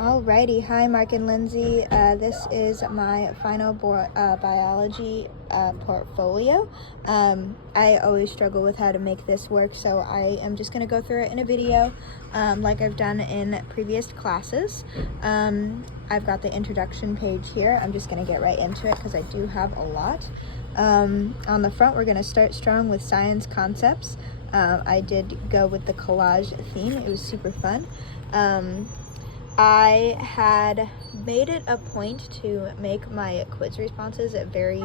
Alrighty, hi Mark and Lindsay. This is my final biology portfolio. I always struggle with how to make this work, so I am just going to go through it in a video like I've done in previous classes. I've got the introduction page here. I'm just going to get right into it because I do have a lot. On the front, we're going to start strong with science concepts. I did go with the collage theme. It was super fun. I had made it a point to make my quiz responses very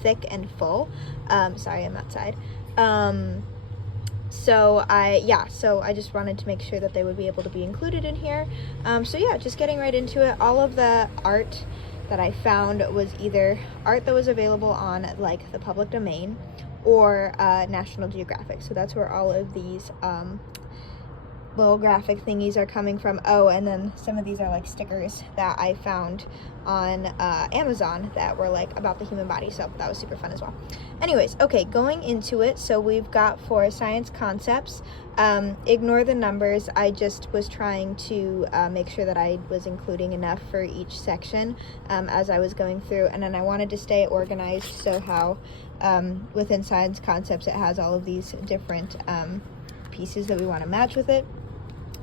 thick and full. Sorry, I'm outside. So I just wanted to make sure that they would be able to be included in here. Just getting right into it. All of the art that I found was either art that was available on the public domain or National Geographic. So that's where all of these little graphic thingies are coming from. Oh, and then some of these are stickers that I found on Amazon that were about the human body, so that was super fun as well. Anyways, okay, going into it, so we've got for science concepts, ignore the numbers. I just was trying to make sure that I was including enough for each section as I was going through, and then I wanted to stay organized, so how within science concepts it has all of these different pieces that we want to match with it.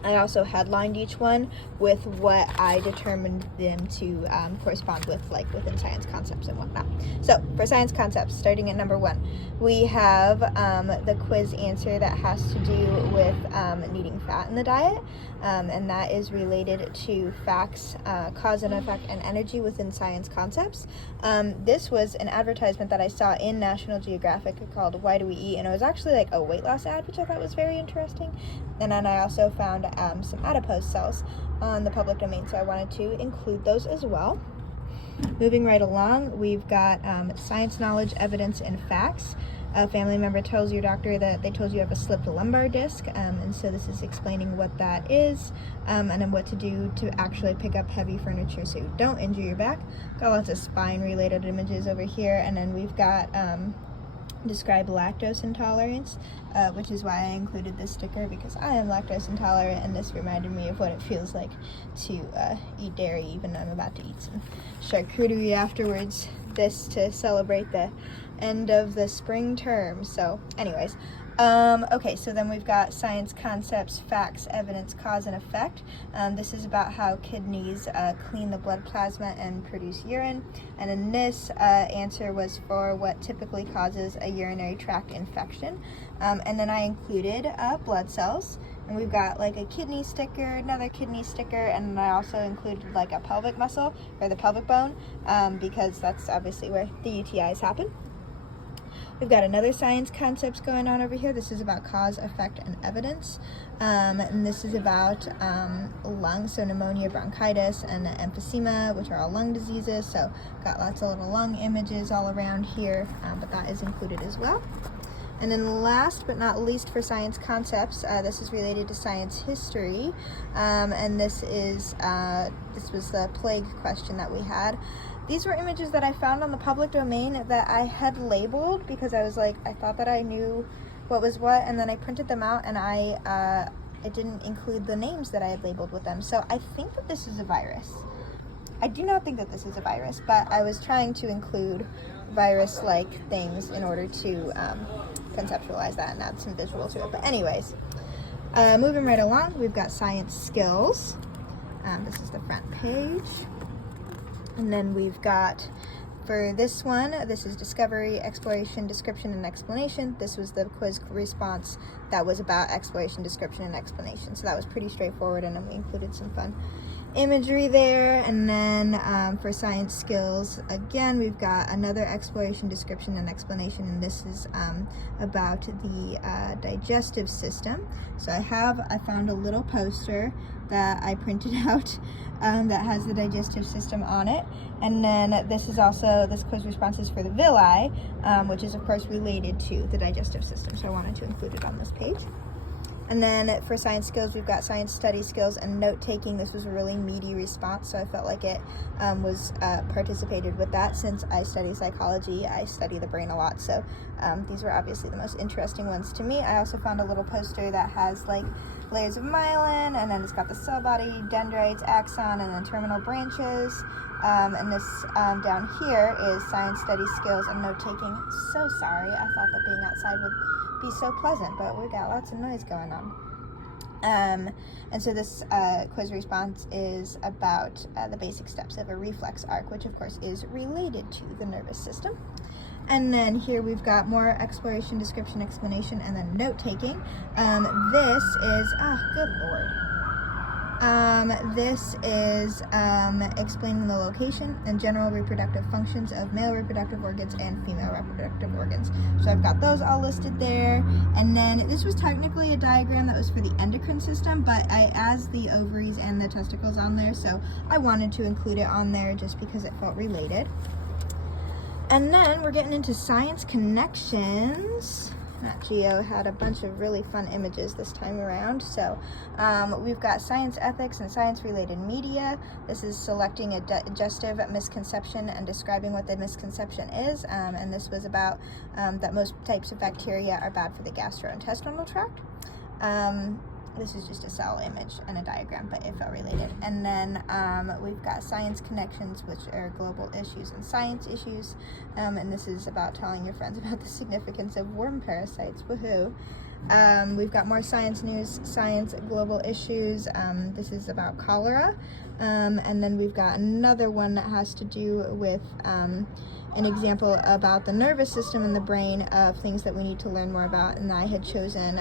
I also headlined each one with what I determined them to correspond with, within science concepts and whatnot. So for science concepts, starting at number 1, we have the quiz answer that has to do with needing fat in the diet, and that is related to facts, cause and effect, and energy within science concepts. This was an advertisement that I saw in National Geographic called Why Do We Eat, and it was actually a weight loss ad, which I thought was very interesting. And then I also found some adipose cells on the public domain, so I wanted to include those as well. Moving right along, we've got science knowledge, evidence, and facts. A family member tells your doctor that they told you have a slipped lumbar disc, and so this is explaining what that is, and then what to do to actually pick up heavy furniture so you don't injure your back. Got lots of spine-related images over here, and then we've got describe lactose intolerance, which is why I included this sticker, because I am lactose intolerant, and this reminded me of what it feels like to eat dairy, even though I'm about to eat some charcuterie afterwards, this to celebrate the end of the spring term. So anyways, okay, so then we've got science concepts, facts, evidence, cause, and effect. This is about how kidneys clean the blood plasma and produce urine. And then this answer was for what typically causes a urinary tract infection. And then I included blood cells. And we've got a kidney sticker, another kidney sticker, and then I also included a pelvic muscle, or the pelvic bone, because that's obviously where the UTIs happen. We've got another science concepts going on over here. This is about cause, effect, and evidence. And this is about lungs, so pneumonia, bronchitis, and emphysema, which are all lung diseases. So got lots of little lung images all around here, but that is included as well. And then last but not least for science concepts, this is related to science history, and this was the plague question that we had. These were images that I found on the public domain that I had labeled because I was I thought that I knew what was what, and then I printed them out and I didn't include the names that I had labeled with them. So I think that this is a virus. I do not think that this is a virus, but I was trying to include virus-like things in order to conceptualize that and add some visual to it. But anyways, moving right along, we've got science skills. This is the front page. And then we've got, for this one, this is discovery, exploration, description, and explanation. This was the quiz response that was about exploration, description, and explanation. So that was pretty straightforward, and then we included some fun imagery there. And then for science skills, again, we've got another exploration, description, and explanation, and this is about the digestive system. So I found a little poster that I printed out that has the digestive system on it, and then this quiz response is for the villi, which is of course related to the digestive system, so I wanted to include it on this page. And then for science skills, we've got science study skills and note-taking. This was a really meaty response, so I felt like it was participated with that. Since I study psychology, I study the brain a lot, so these were obviously the most interesting ones to me. I also found a little poster that has layers of myelin, and then it's got the cell body, dendrites, axon, and then terminal branches. And this down here is science study skills and note-taking. So sorry, I thought that being outside would be so pleasant, but we got lots of noise going on. And so this quiz response is about the basic steps of a reflex arc, which of course is related to the nervous system. And then here we've got more exploration, description, explanation, and then note-taking. This is, oh, good Lord. This is explaining the location and general reproductive functions of male reproductive organs and female reproductive organs. So I've got those all listed there. And then this was technically a diagram that was for the endocrine system, but I added the ovaries and the testicles on there, so I wanted to include it on there just because it felt related. And then we're getting into science connections. Nat Geo had a bunch of really fun images this time around. So we've got science ethics and science related media. This is selecting a digestive misconception and describing what the misconception is. And this was about that most types of bacteria are bad for the gastrointestinal tract. This is just a cell image and a diagram, but it felt related. And then we've got science connections, which are global issues and science issues. And this is about telling your friends about the significance of worm parasites. Woohoo! We've got more science news, science global issues. This is about cholera. And then we've got another one that has to do with an example about the nervous system and the brain of things that we need to learn more about. And I had chosen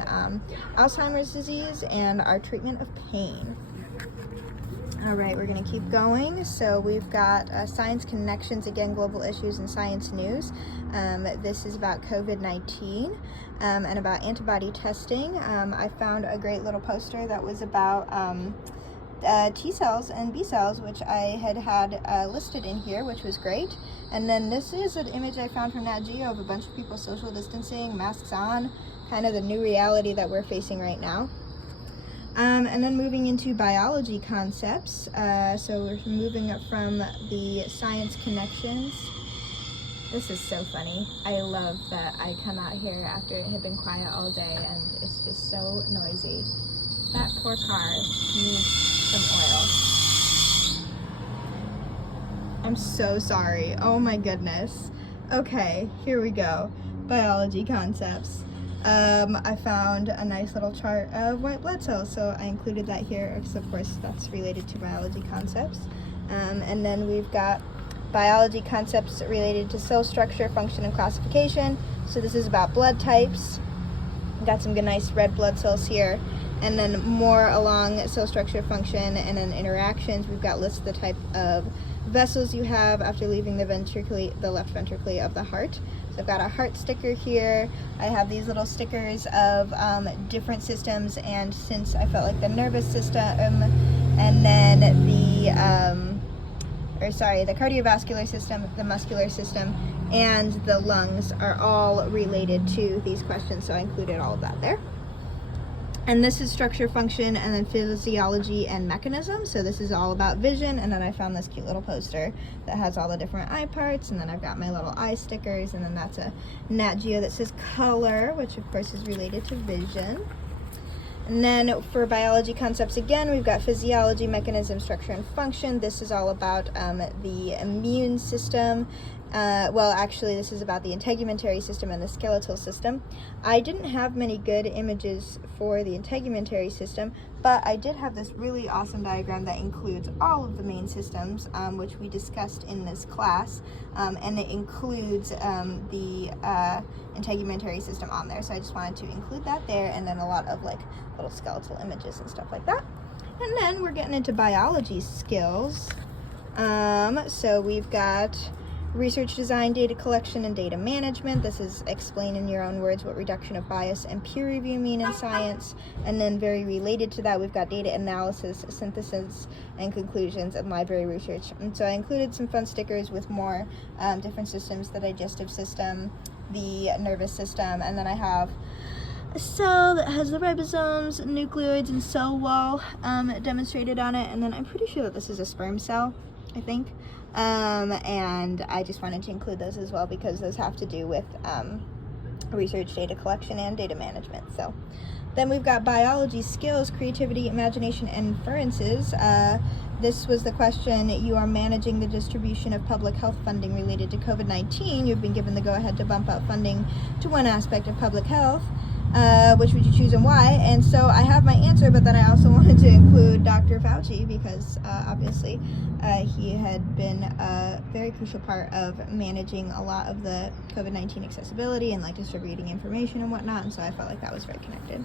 Alzheimer's disease and our treatment of pain. All right, we're going to keep going. So we've got science connections, again, global issues and science news. This is about COVID-19 and about antibody testing. I found a great little poster that was about T cells and B cells, which I had listed in here, which was great. And then this is an image I found from Nat Geo of a bunch of people social distancing, masks on, kind of the new reality that we're facing right now. And then moving into biology concepts. So we're moving up from the science connections. This is so funny. I love that I come out here after it had been quiet all day and it's just so noisy. That poor car needs some oil. I'm so sorry. Oh my goodness. Okay, here we go. Biology concepts. I found a nice little chart of white blood cells, so I included that here because of course that's related to biology concepts. And then we've got biology concepts related to cell structure, function, and classification. So this is about blood types. Got some good nice red blood cells here. And then more along cell structure, function, and then interactions. We've got lists of the type of vessels you have after leaving the left ventricle of the heart. So I've got a heart sticker here. I have these little stickers of different systems, and since I felt like the nervous system and then the cardiovascular system, the muscular system, and the lungs are all related to these questions, so I included all of that there. And this is structure, function, and then physiology and mechanism. So this is all about vision. And then I found this cute little poster that has all the different eye parts. And then I've got my little eye stickers. And then that's a Nat Geo that says color, which of course is related to vision. And then for biology concepts, again, we've got physiology, mechanism, structure, and function. This is all about the immune system. Well, actually, this is about the integumentary system and the skeletal system. I didn't have many good images for the integumentary system, but I did have this really awesome diagram that includes all of the main systems, which we discussed in this class, and it includes the integumentary system on there. So I just wanted to include that there, and then a lot of like little skeletal images and stuff like that. And then we're getting into biology skills. So we've got research design, data collection, and data management. This is explain in your own words what reduction of bias and peer review mean in science. And then very related to that, we've got data analysis, synthesis, and conclusions, and library research. And so I included some fun stickers with more different systems, the digestive system, the nervous system, and then I have a cell that has the ribosomes, nucleoids, and cell wall demonstrated on it. And then I'm pretty sure that this is a sperm cell, I think. And I just wanted to include those as well because those have to do with research, data collection, and data management. So then we've got biology skills, creativity, imagination, and inferences. This was the question: you are managing the distribution of public health funding related to COVID-19. You've been given the go-ahead to bump up funding to one aspect of public health. Which would you choose and why? And so I have my answer, but then I also wanted to include Dr. Fauci because obviously he had been a very crucial part of managing a lot of the COVID-19 accessibility and like distributing information and whatnot, and so I felt like that was very connected.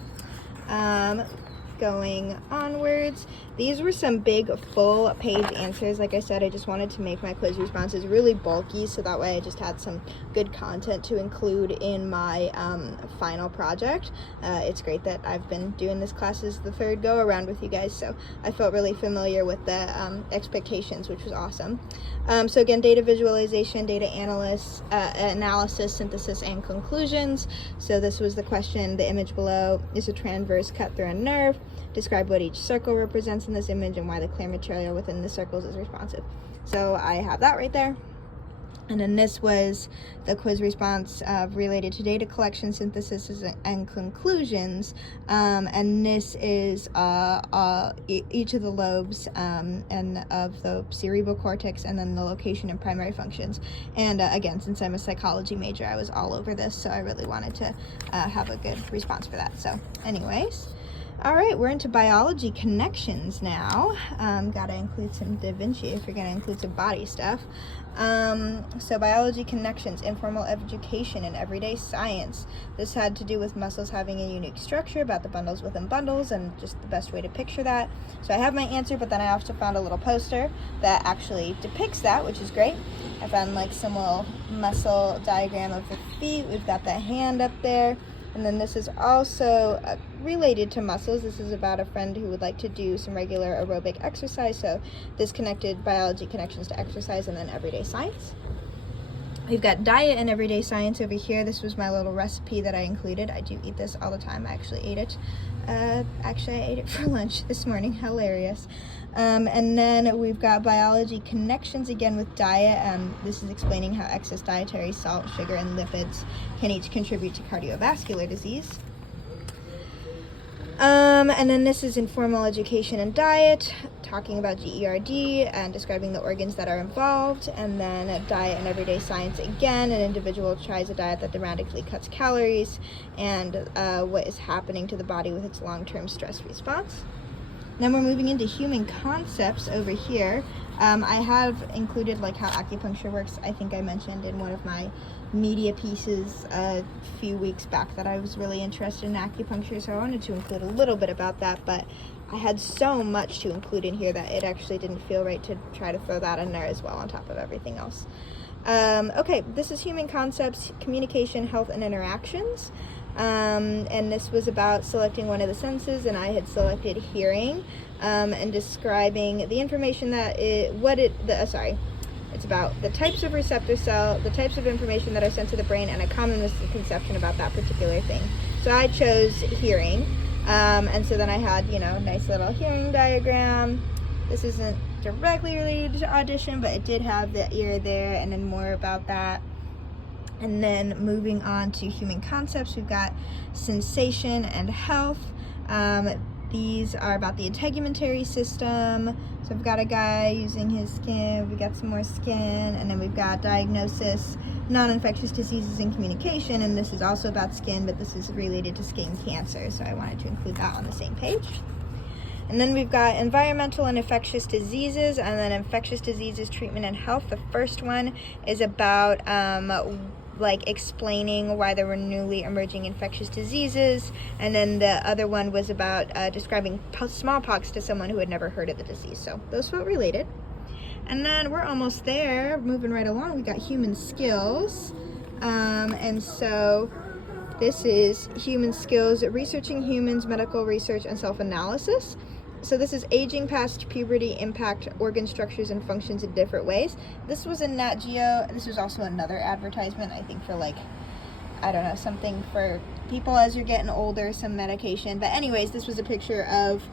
Going onwards, these were some big full page answers. Like I said, I just wanted to make my quiz responses really bulky so that way I just had some good content to include in my final project. It's great that I've been doing this class as the third go around with you guys, so I felt really familiar with the expectations, which was awesome. So again, data visualization, data analysis, synthesis, and conclusions. So this was the question: the image below is a transverse cut through a nerve. Describe what each circle represents in this image and why the clear material within the circles is responsive. So I have that right there. And then this was the quiz response related to data collection, synthesis, and conclusions. And this is each of the lobes and of the cerebral cortex, and then the location and primary functions. And again, since I'm a psychology major, I was all over this, so I really wanted to have a good response for that. So anyways. All right, we're into biology connections now. Gotta include some Da Vinci if you're gonna include some body stuff. So biology connections, informal education, and everyday science. This had to do with muscles having a unique structure, about the bundles within bundles, and just the best way to picture that. So I have my answer, but then I also found a little poster that actually depicts that, which is great. I found like some little muscle diagram of the feet. We've got the hand up there. And then this is also related to muscles. This is about a friend who would like to do some regular aerobic exercise. So this connected biology connections to exercise, and then everyday science. We've got diet and everyday science over here. This was my little recipe that I included. I do eat this all the time. I actually ate it. I ate it for lunch this morning. Hilarious. And then we've got biology connections again with diet. This is explaining how excess dietary salt, sugar, and lipids can each contribute to cardiovascular disease. And then this is informal education and diet, talking about GERD and describing the organs that are involved. And then diet and everyday science again, an individual tries a diet that dramatically cuts calories and what is happening to the body with its long-term stress response. Then we're moving into human concepts over here. I have included like how acupuncture works. I think I mentioned in one of my media pieces a few weeks back that I was really interested in acupuncture, so I wanted to include a little bit about that, but I had so much to include in here that it actually didn't feel right to try to throw that in there as well on top of everything else. Okay, this is human concepts, communication, health, and interactions. And this was about selecting one of the senses, and I had selected hearing, and describing the information that it's about the types of receptor cell, the types of information that are sent to the brain, and a common misconception about that particular thing. So I chose hearing, and so then I had, nice little hearing diagram. This isn't directly related to audition, but it did have the ear there, and then more about that. And then moving on to human concepts, we've got sensation and health. These are about the integumentary system. So we've got a guy using his skin, we got some more skin, and then we've got diagnosis, non-infectious diseases, and communication. And this is also about skin, but this is related to skin cancer. So I wanted to include that on the same page. And then we've got environmental and infectious diseases, and then infectious diseases, treatment, and health. The first one is about explaining why there were newly emerging infectious diseases, and then the other one was about describing smallpox to someone who had never heard of the disease. So those felt related. And then we're almost there, moving right along. We got human skills, and so this is human skills, researching humans, medical research, and self-analysis. So this is aging past puberty, impact organ structures and functions in different ways. This was in Nat Geo. This was also another advertisement, I think, for something for people as you're getting older, some medication. But anyways, this was a picture of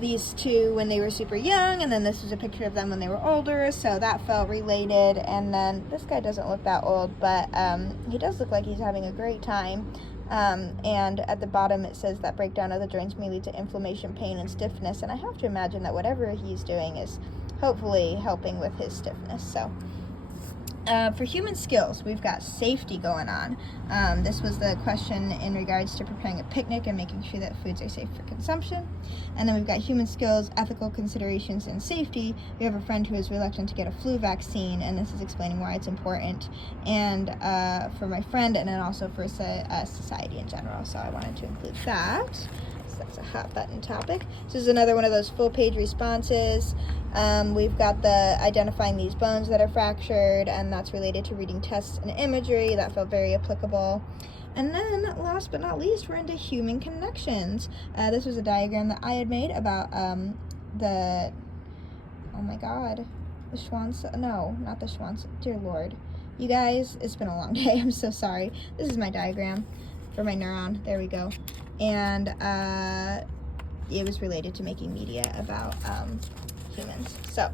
these two when they were super young, and then this was a picture of them when they were older, so that felt related. And then this guy doesn't look that old, but he does look like he's having a great time. And at the bottom it says that breakdown of the joints may lead to inflammation, pain, and stiffness, and I have to imagine that whatever he's doing is hopefully helping with his stiffness. So for human skills, we've got safety going on. This was the question in regards to preparing a picnic and making sure that foods are safe for consumption. And then we've got human skills, ethical considerations, and safety. We have a friend who is reluctant to get a flu vaccine, and this is explaining why it's important, and for my friend, and then also for society in general. So I wanted to include that. That's a hot button topic. This is another one of those full page responses. We've got the identifying these bones that are fractured, and that's related to reading tests and imagery. That felt very applicable. And then last but not least, we're into human connections. This was a diagram that I had made about the Schwanz, no, not the Schwanz, dear Lord. You guys, it's been a long day, I'm so sorry. This is my diagram for my neuron, there we go. And it was related to making media about humans. So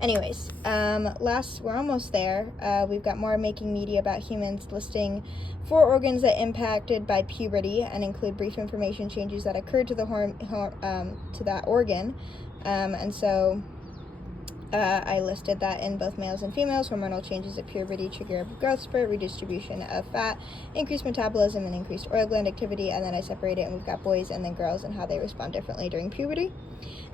anyways, we're almost there. We've got more making media about humans, listing 4 organs that impacted by puberty and include brief information changes that occurred to the to that organ. And so I listed that in both males and females. Hormonal changes at puberty trigger a growth spurt, redistribution of fat, increased metabolism, and increased oil gland activity. And then I separate it, and we've got boys and then girls and how they respond differently during puberty.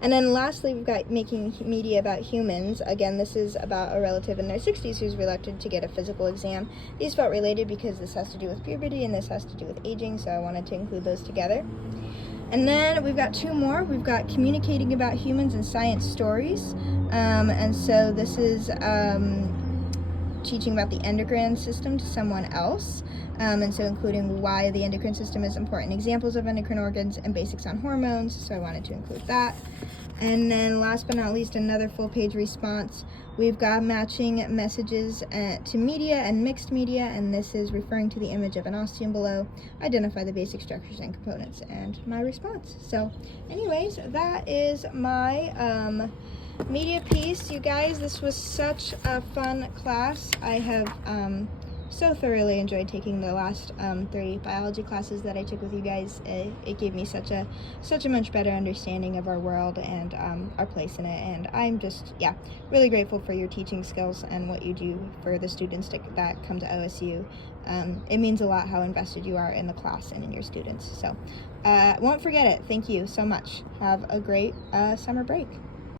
And then lastly, we've got making media about humans. Again, this is about a relative in their 60s who's reluctant to get a physical exam. These felt related because this has to do with puberty and this has to do with aging, so I wanted to include those together. And then we've got 2 more. We've got communicating about humans and science stories. And so this is teaching about the endocrine system to someone else. And so including why the endocrine system is important, examples of endocrine organs, and basics on hormones. So I wanted to include that. And then last but not least, another full page response. We've got matching messages to media and mixed media, and this is referring to the image of an ostium below, identify the basic structures and components, and my response. So anyways, that is my media piece. You guys, this was such a fun class. I have so thoroughly enjoyed taking the last 3 biology classes that I took with you guys. It gave me such a much better understanding of our world and our place in it, and I'm just really grateful for your teaching skills and what you do for the students that come to OSU. It means a lot how invested you are in the class and in your students, so won't forget it. Thank you so much. Have a great summer break.